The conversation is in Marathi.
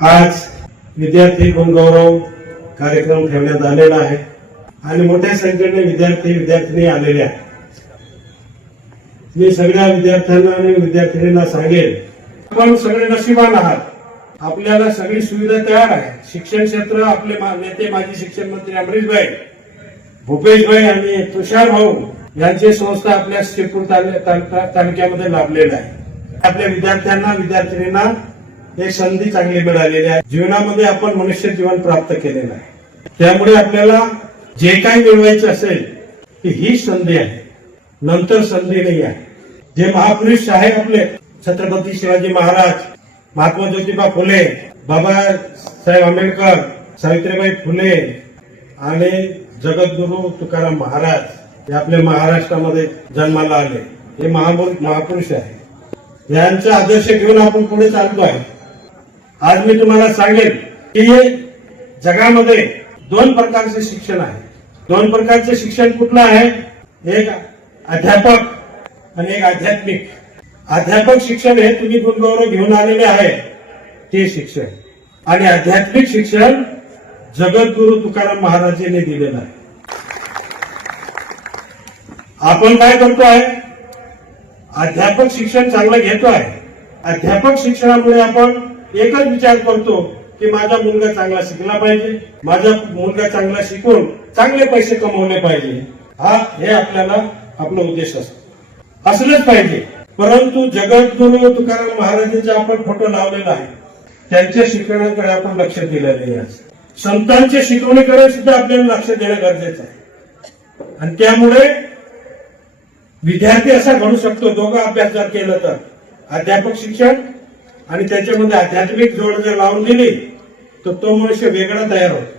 आज विद्यार्थी गुणगौरव कार्यक्रम ठेवण्यात आलेला आहे आणि मोठ्या संख्येने विद्यार्थी विद्यार्थिनी आलेले आहेत. मी सगळ्या विद्यार्थ्यांना आणि विद्यार्थिनींना सांगेन आपण सगळे नशिबान आहात. आपल्याला सगळी सुविधा तयार आहे शिक्षण क्षेत्र आपले नेते माजी शिक्षण मंत्री अमरीशभाई भूपेशभाई आणि तुषार भाऊ यांची संस्था आपल्या शिरपूर तालुक्यामध्ये लाभलेलं आहे. आपल्या विद्यार्थ्यांना विद्यार्थिनींना एक संधी चांगली मिळालेली आहे. जीवनामध्ये आपण मनुष्य जीवन प्राप्त केलेलं आहे त्यामुळे आपल्याला जे काही मिळवायचं असेल ती ही संधी आहे. नंतर संधी नाही आहे. जे महापुरुष आहे आपले छत्रपती शिवाजी महाराज महात्मा ज्योतिबा फुले बाबासाहेब आंबेडकर सावित्रीबाई फुले आणि जगद्गुरु तुकाराम महाराज हे आपल्या महाराष्ट्रामध्ये जन्माला आले. हे महापुरुष महापुरुष आहे यांचा आदर्श घेऊन आपण पुढे चालतो आहे. आज मी तुम्हाला सांगेन की जगामध्ये दोन प्रकारचे शिक्षण आहे. दोन प्रकारचे शिक्षण कुठलं आहे? एक अध्यापक आणि एक आध्यात्मिक. अध्यापक शिक्षण हे तुम्ही गुणगौरव घेऊन आलेले आहे ते शिक्षण. आणि आध्यात्मिक शिक्षण जगद्गुरु तुकाराम महाराजांनी दिलेलं आहे. आपण काय करतो आहे अध्यापक शिक्षण चांगलं घेतो आहे अध्यापक शिक्षणामुळे आपण एकच विचार करतो की माझा मुलगा चांगला शिकला पाहिजे माझा मुलगा चांगला शिकून चांगले पैसे कमवले पाहिजे. हा हे आपल्याला आपला उद्देश असतो. असलंच पाहिजे. परंतु जगद्गुरु तुकाराम महाराजांचा आपण फोटो लावलेला आहे त्यांच्या शिकवण्याकडे आपण लक्ष दिलं नाही आज. संतांच्या शिकवणीकडे सुद्धा आपल्याला लक्ष देणं गरजेचं आहे. आणि त्यामुळे विद्यार्थी असा घडू शकतो दोघं अभ्यास जर केलं तर. अध्यापक शिक्षण आणि त्याच्यामध्ये आध्यात्मिक जोड जर लावून दिली तर तो मनुष्य वेगळा तयार होतो.